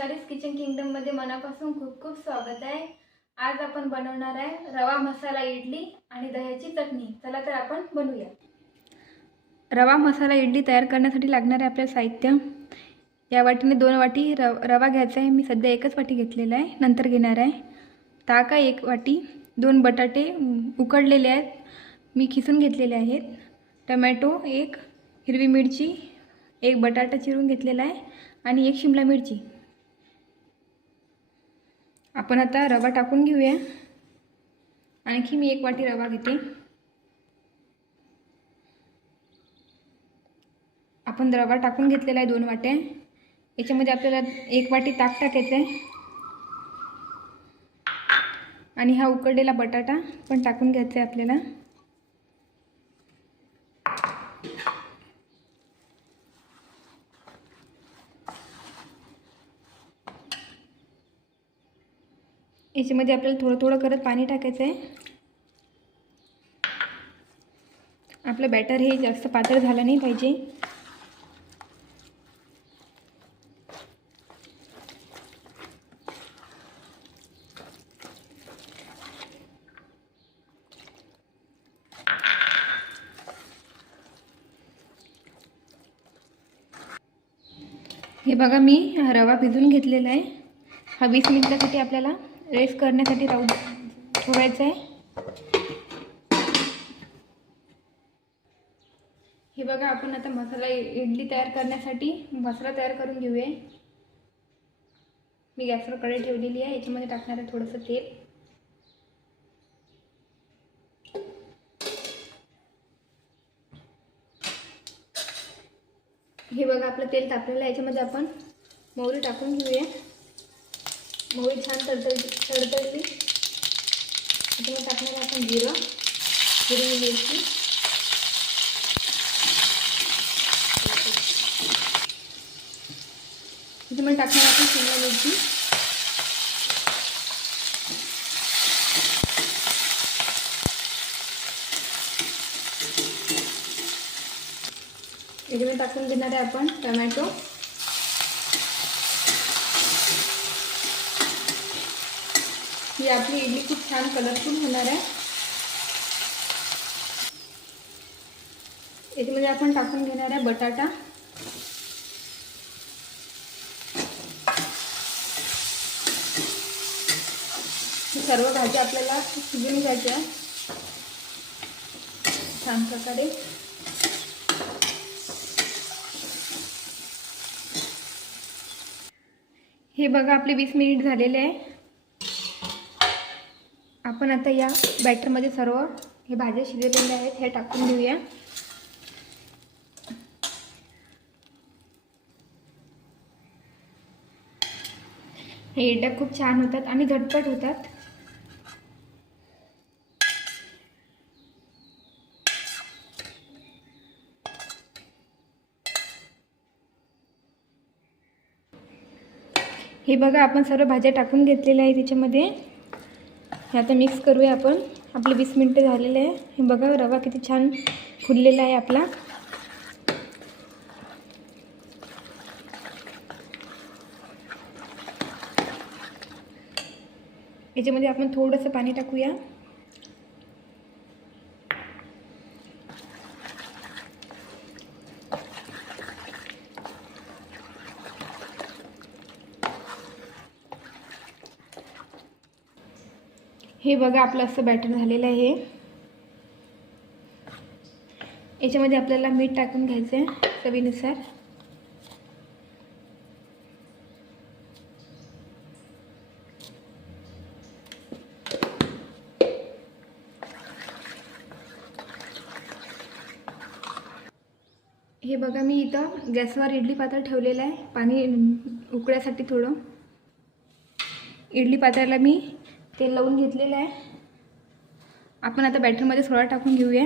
Vaishali's kitchen किंगडममध्ये मनापासून खूप खूप स्वागत आहे. आज आपण बनवणार आहे रवा मसाला इडली आणि दह्याची चटणी. चला तर आपण बनवूया. रवा मसाला इडली तयार करण्यासाठी लागणार आहे आपलं साहित्य. या वाटीने दोन वाटी रव रवा घ्यायचा आहे. मी सध्या एकच वाटी घेतलेला आहे. नंतर घेणार आहे. ताका एक वाटी. दोन बटाटे उकडलेले आहेत. मी खिसून घेतलेले आहेत. टमॅटो एक हिरवी मिरची एक बटाटा चिरून घेतलेला आहे. आणि एक शिमला मिरची. आपण आता रवा टाकून घेऊया. आणखी मी एक वाटी रवा घेते. आपण रवा टाकून घेतलेला आहे दोन वाट्या. याच्यामध्ये आपल्याला एक वाटी ताक टाकायचं आहे. आणि हा उकडलेला बटाटा पण टाकून घ्यायचा आहे आपल्याला. याच्यामध्ये आपल्याला थोडं थोडं करत पाणी टाकायचं आहे. आपलं बॅटर हे जास्त पातळ झालं नाही पाहिजे. हे बघा मी रवा भिजून घेतलेला आहे. हा वीस मिनिटासाठी आपल्याला रेस्ट करण्यासाठी राहू ठेवायचं आहे. हे बघा आपण आता मसाला इडली तयार करण्यासाठी मसाला तयार करून घेऊया. मी गॅसवर कढई ठेवलेली आहे याच्यामध्ये टाकणार आहे थोडंसं तेल. हे बघा आपलं तेल तापलेलं आहे याच्यामध्ये आपण मोहरी टाकून घेऊया. मोहरी छान तडतड तडतडली. त्याच्यामध्ये टाकणार आपण जिरं. हिरवी मिरची. त्याच्यामध्ये टाकणार आपण शिमला मिरची. याच्यामध्ये टाकून घेणार आहे आपण टमॅटो. ही आपली इडली खूप छान कलरफुल होणार आहे. याच्यामध्ये आपण टाकून घेणार आहे बटाटा. ही सर्व भाज्या आपल्याला शिजून घ्यायच्या छान प्रकारे. हे बघा आपले वीस मिनिट झालेले आहे. आपण आता या बॅटरमध्ये सर्व हे भाज्या शिजवलेल्या आहेत हे टाकून देऊया. हे इडल्या खूप छान होतात आणि झटपट होतात. हे बघा आपण सर्व भाज्या टाकून घेतलेल्या आहे त्याच्यामध्ये हे आता मिक्स करूया आपण. आपले वीस मिनटं झालेले आहे. हे बघा रवा किती छान फुललेला आहे आपला. याच्यामध्ये आपण थोडंसं पाणी टाकूया. हे बघा आपलं असं बॅटर झालेलं आहे. याच्यामध्ये आपल्याला मीठ टाकून घ्यायचं आहे चवीनुसार. हे बघा मी इथं गॅसवर इडली पात्र ठेवलेलं आहे. पाणी उकळ्यासाठी थोडं. इडली पात्राला मी तेल लावून घेतलेलं आहे. आपण आता बॅटरमध्ये सोडा टाकून घेऊया.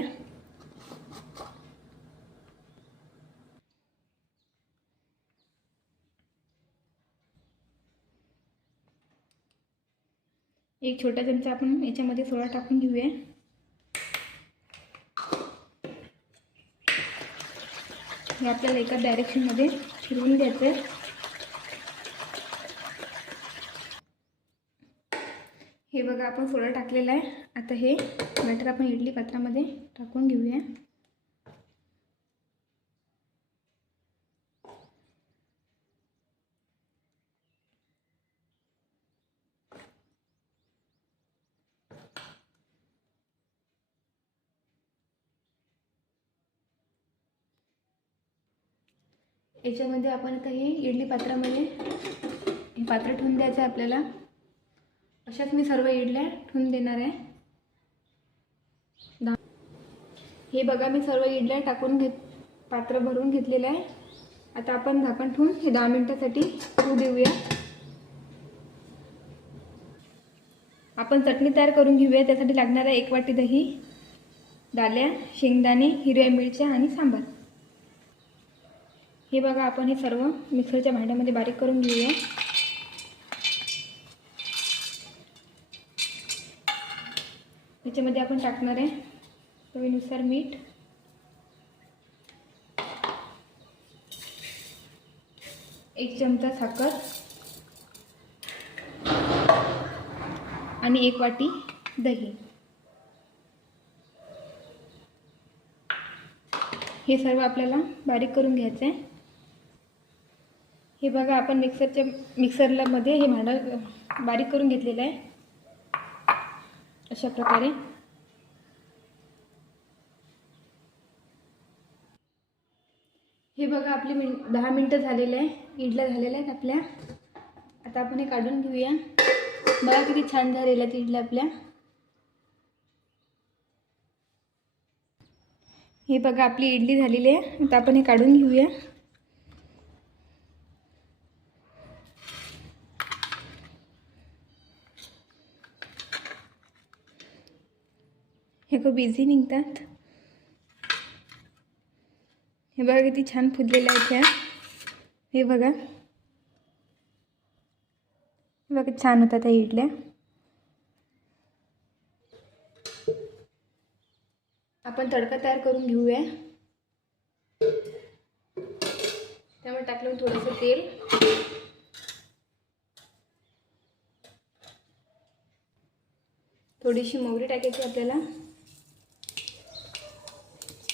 एक छोटा चमचा आपण याच्यामध्ये सोडा टाकून घेऊया. हे आपल्याला एका डायरेक्शनमध्ये फिरवून घ्यायचं आहे. हे बघा आपण फोडं टाकलेलं आहे. आता हे बॅटर आपण इडली पात्रामध्ये टाकून घेऊया. याच्यामध्ये आपण आता हे इडली पात्रामध्ये हे पात्र ठेवून द्यायचं आहे आपल्याला. अशाच मी सर्व इडल्या ठेवून देणार आहे. दा हे बघा मी सर्व इडल्या टाकून घेत पात्र भरून घेतलेलं आहे. आता आपण झाकण ठेवून हे दहा मिनटासाठी होऊ देऊया. आपण चटणी तयार करून घेऊया. त्यासाठी लागणार आहे एक वाटी दही डाल्या शेंगदाणे हिरव्या मिरच्या आणि सांबार. हे बघा आपण हे सर्व मिक्सरच्या भांड्यामध्ये बारीक करून घेऊया. याच्यामध्ये आपण टाकणार आहे. चवीनुसार मीठ. एक चमचा साखर. आणि एक वाटी दही. हे सर्व आपल्याला बारीक करून घ्यायचं आहे हे बघा आपण मिक्सरच्या मिक्सरला मध्ये हे भांडं बारीक करून घेतलेलं आहे. अशा प्रकारे. हे बघा आपले मिन दहा मिनटं झालेले आहे. इडल्या झालेल्या आहेत आपल्या. आता आपण हे काढून घेऊया. बघा किती छान झालेल्या आहेत इडल्या आपल्या. हे बघा आपली इडली झालेली आहे. आता आपण हे काढून घेऊया. हे खूप इझी निघतात. हे बघा किती छान फुललेल्या आहेत त्या हे बघा. हे बघा छान होतात त्या इडल्या. आपण तडका तयार करून घेऊया. त्यामुळे टाकलं थोडंसं तेल. थोडीशी मोहरी टाकायची आपल्याला.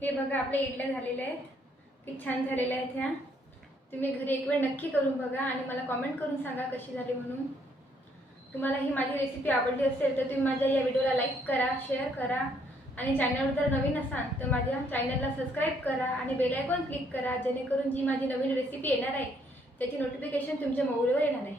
हे बघा आपल्या इडल्या झालेल्या आहेत. किती छान झालेल्या आहेत ह्या. तुम्ही घरी एक वेळ नक्की करून बघा आणि मला कॉमेंट करून सांगा कशी झाली म्हणून. तुम्हाला ही माझी रेसिपी आवडली असेल तर तुम्ही माझ्या या व्हिडिओला लाईक करा शेअर करा. आणि चॅनलवर जर नवीन असाल तर माझ्या चॅनलला सबस्क्राईब करा आणि बेलायकॉन क्लिक करा जेणेकरून जी माझी नवीन रेसिपी येणार आहे त्याची नोटिफिकेशन तुमच्या मोबाईलवर येणार आहे.